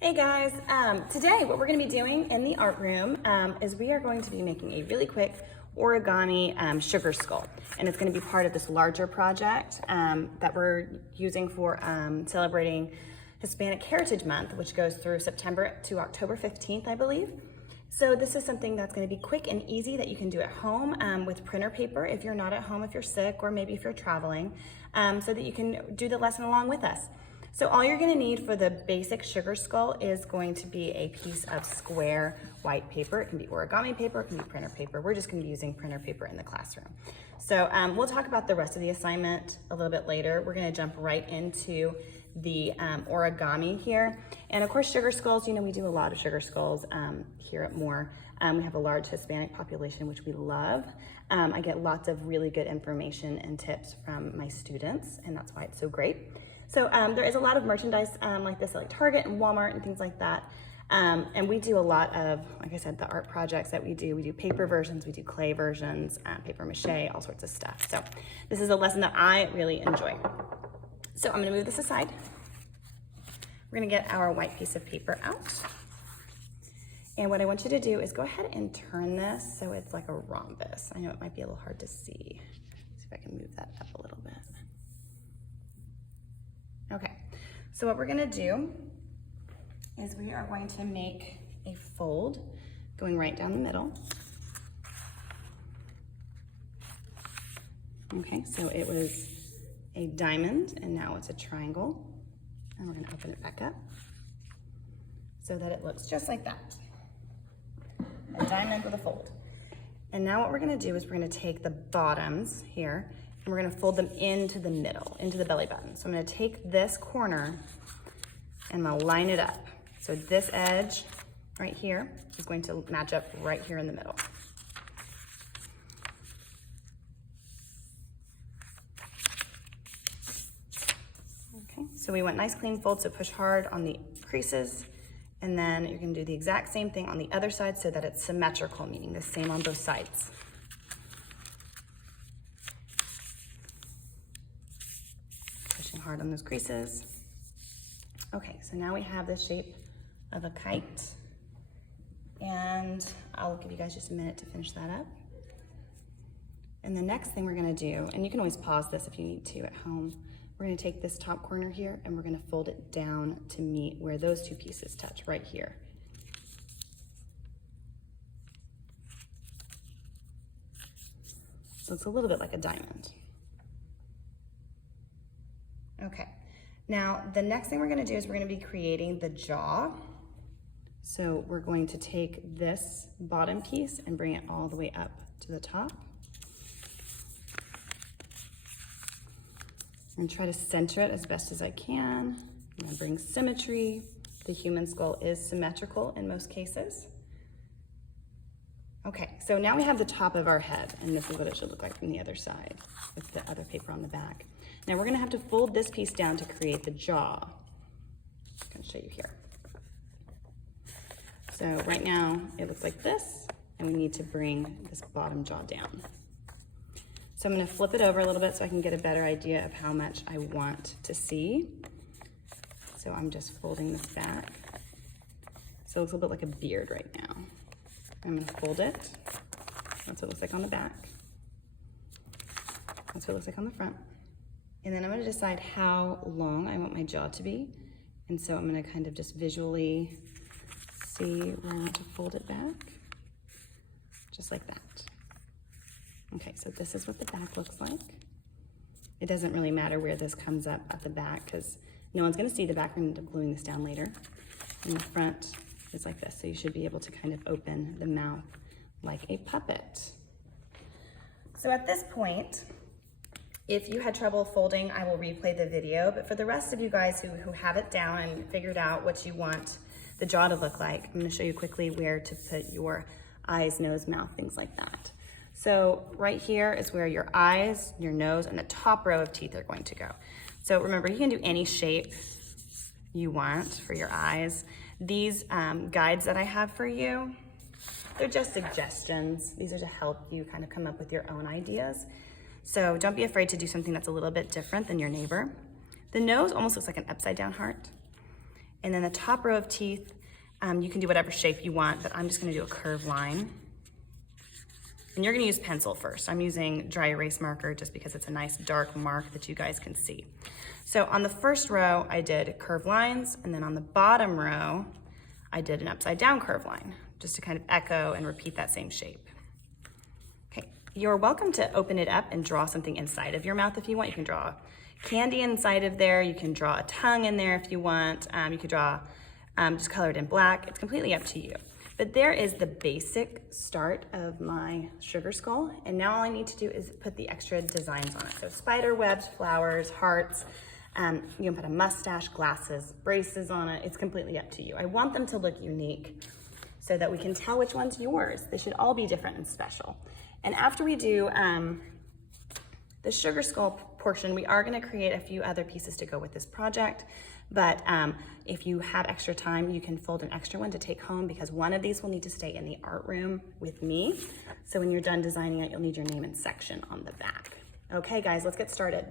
Hey guys, today what we're going to be doing in the art room is we are going to be making a really quick origami sugar skull, and it's going to be part of this larger project that we're using for celebrating Hispanic Heritage Month, which goes through September to October 15th, I believe. So this is something that's going to be quick and easy that you can do at home with printer paper if you're not at home, if you're sick, or maybe if you're traveling, so that you can do the lesson along with us. So all you're going to need for the basic sugar skull is going to be a piece of square white paper. It can be origami paper, it can be printer paper. We're just going to be using printer paper in the classroom. So we'll talk about the rest of the assignment a little bit later. We're going to jump right into the origami here. And of course, sugar skulls, you know, we do a lot of sugar skulls here at Moore. We have a large Hispanic population, which we love. I get lots of really good information and tips from my students, and that's why it's so great. So there is a lot of merchandise like this at like Target and Walmart and things like that. And we do a lot of, like I said, the art projects that we do. We do paper versions, we do clay versions, paper mache, all sorts of stuff. So this is a lesson that I really enjoy. So I'm gonna move this aside. We're gonna get our white piece of paper out. And what I want you to do is go ahead and turn this so it's like a rhombus. I know it might be a little hard to see. See if I can move that up a little bit. Okay, so what we're gonna do is we are going to make a fold going right down the middle. Okay, so it was a diamond and now it's a triangle. And we're gonna open it back up so that it looks just like that. A diamond with a fold. And now what we're gonna do is we're gonna take the bottoms here and we're gonna fold them into the middle, into the belly button. So I'm gonna take this corner and I'm gonna line it up. So this edge right here is going to match up right here in the middle. Okay, so we want nice clean fold, so push hard on the creases, and then you're gonna do the exact same thing on the other side so that it's symmetrical, meaning the same on both sides. Pushing hard on those creases. Okay, so now we have the shape of a kite, and I'll give you guys just a minute to finish that up. And the next thing we're gonna do, and you can always pause this if you need to at home, we're gonna take this top corner here and we're gonna fold it down to meet where those two pieces touch, right here. So it's a little bit like a diamond. Okay, now the next thing we're gonna do is we're gonna be creating the jaw. So we're going to take this bottom piece and bring it all the way up to the top. And try to center it as best as I can. I'm gonna bring symmetry. The human skull is symmetrical in most cases. Okay, so now we have the top of our head, and this is what it should look like from the other side with the other paper on the back. Now we're gonna have to fold this piece down to create the jaw. I'm gonna show you here. So right now it looks like this, and we need to bring this bottom jaw down. So I'm gonna flip it over a little bit so I can get a better idea of how much I want to see. So I'm just folding this back. So it looks a little bit like a beard right now. I'm gonna fold it. That's what it looks like on the back. That's what it looks like on the front. And then I'm gonna decide how long I want my jaw to be. And so I'm gonna kind of just visually see where I want to fold it back. Just like that. Okay, so this is what the back looks like. It doesn't really matter where this comes up at the back because no one's gonna see the back. We're gonna end up gluing this down later. And the front is like this, so you should be able to kind of open the mouth like a puppet. So at this point, if you had trouble folding, I will replay the video, but for the rest of you guys who have it down and figured out what you want the jaw to look like, I'm gonna show you quickly where to put your eyes, nose, mouth, things like that. So right here is where your eyes, your nose, and the top row of teeth are going to go. So remember, you can do any shape you want for your eyes. These guides that I have for you, they're just suggestions. These are to help you kind of come up with your own ideas. So don't be afraid to do something that's a little bit different than your neighbor. The nose almost looks like an upside down heart. And then the top row of teeth, you can do whatever shape you want, but I'm just gonna do a curved line. And you're gonna use pencil first. I'm using dry erase marker just because it's a nice dark mark that you guys can see. So on the first row, I did curved lines, and then on the bottom row, I did an upside down curved line, just to kind of echo and repeat that same shape. Okay, you're welcome to open it up and draw something inside of your mouth if you want. You can draw candy inside of there, you can draw a tongue in there if you want, you could draw just colored in black. It's completely up to you. But there is the basic start of my sugar skull, and now all I need to do is put the extra designs on it. So spider webs, flowers, hearts, you can put a mustache, glasses, braces on it. It's completely up to you. I want them to look unique so that we can tell which one's yours. They should all be different and special. And after we do the sugar skull portion, we are gonna create a few other pieces to go with this project. But if you have extra time, you can fold an extra one to take home, because one of these will need to stay in the art room with me. So when you're done designing it, you'll need your name and section on the back. Okay guys, let's get started.